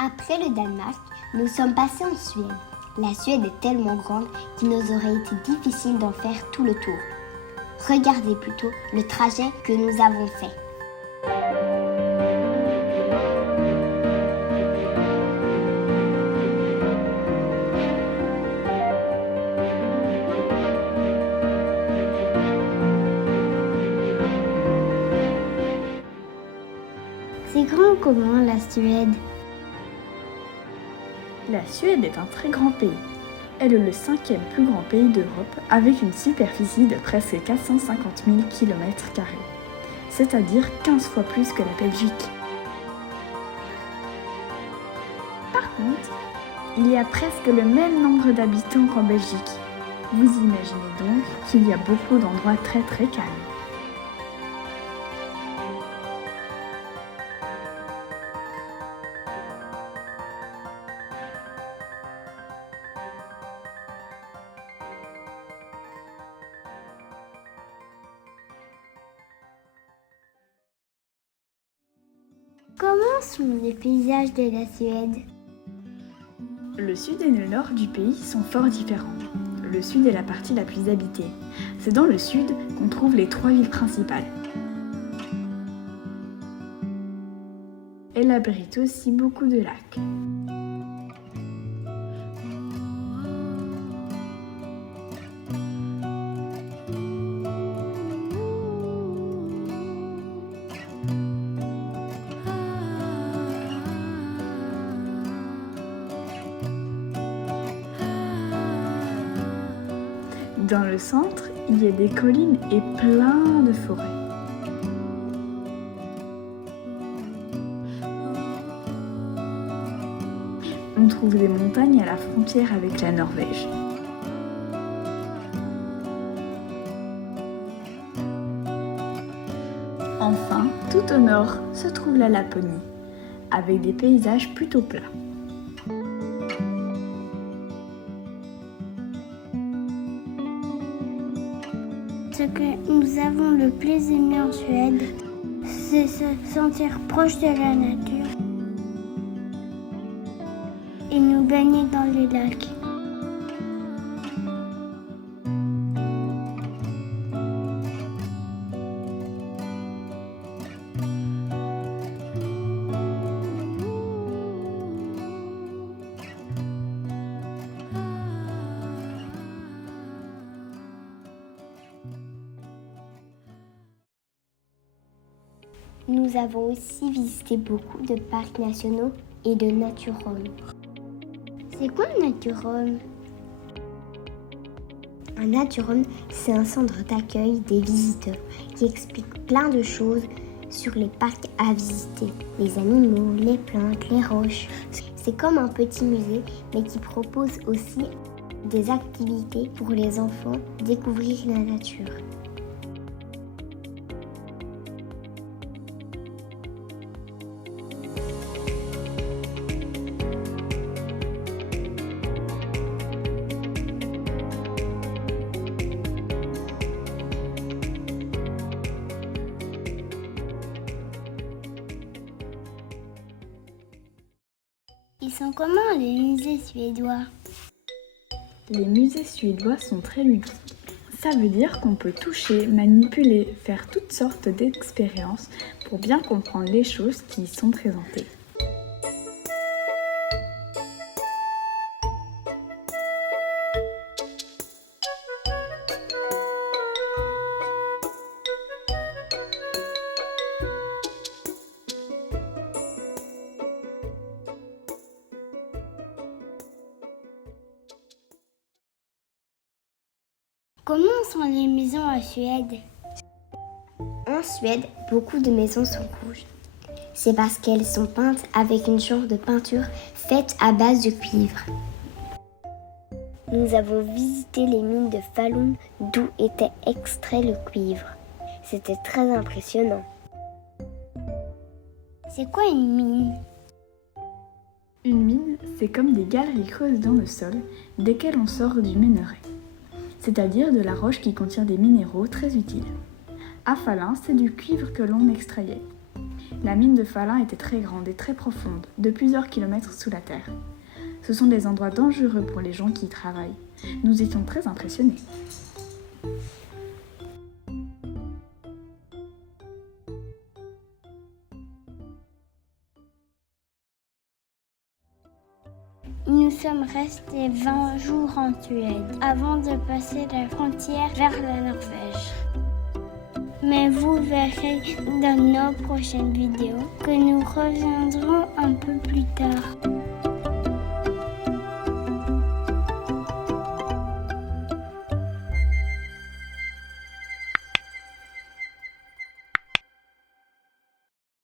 Après le Danemark, nous sommes passés en Suède. La Suède est tellement grande qu'il nous aurait été difficile d'en faire tout le tour. Regardez plutôt le trajet que nous avons fait. C'est grand comment la Suède? La Suède est un très grand pays. Elle est le 5e plus grand pays d'Europe avec une superficie de presque 450 000 km², c'est-à-dire 15 fois plus que la Belgique. Par contre, il y a presque le même nombre d'habitants qu'en Belgique. Vous imaginez donc qu'il y a beaucoup d'endroits très calmes. Comment sont les paysages de la Suède? Le sud et le nord du pays sont fort différents. Le sud est la partie la plus habitée. C'est dans le sud qu'on trouve les 3 villes principales. Elle abrite aussi beaucoup de lacs. Dans le centre, il y a des collines et plein de forêts. On trouve des montagnes à la frontière avec la Norvège. Enfin, tout au nord se trouve la Laponie, avec des paysages plutôt plats. Ce que nous avons le plus aimé en Suède, c'est se sentir proche de la nature et nous baigner dans les lacs. Nous avons aussi visité beaucoup de parcs nationaux et de nature home. C'est quoi un nature home? Un nature home, c'est un centre d'accueil des visiteurs qui explique plein de choses sur les parcs à visiter. Les animaux, les plantes, les roches. C'est comme un petit musée, mais qui propose aussi des activités pour les enfants découvrir la nature. Ils sont comment les musées suédois? Les musées suédois sont très ludiques. Ça veut dire qu'on peut toucher, manipuler, faire toutes sortes d'expériences pour bien comprendre les choses qui y sont présentées. Comment sont les maisons en Suède? En Suède, beaucoup de maisons sont rouges. C'est parce qu'elles sont peintes avec une genre de peinture faite à base de cuivre. Nous avons visité les mines de Falun d'où était extrait le cuivre. C'était très impressionnant. C'est quoi une mine? Une mine, c'est comme des galeries creuses dans le sol desquelles on sort du minerai, c'est-à-dire de la roche qui contient des minéraux très utiles. À Falun, c'est du cuivre que l'on extrayait. La mine de Fallin était très grande et très profonde, de plusieurs kilomètres sous la terre. Ce sont des endroits dangereux pour les gens qui y travaillent. Nous étions très impressionnés. Nous sommes restés 20 jours en Suède avant de passer la frontière vers la Norvège. Mais vous verrez dans nos prochaines vidéos que nous reviendrons un peu plus tard.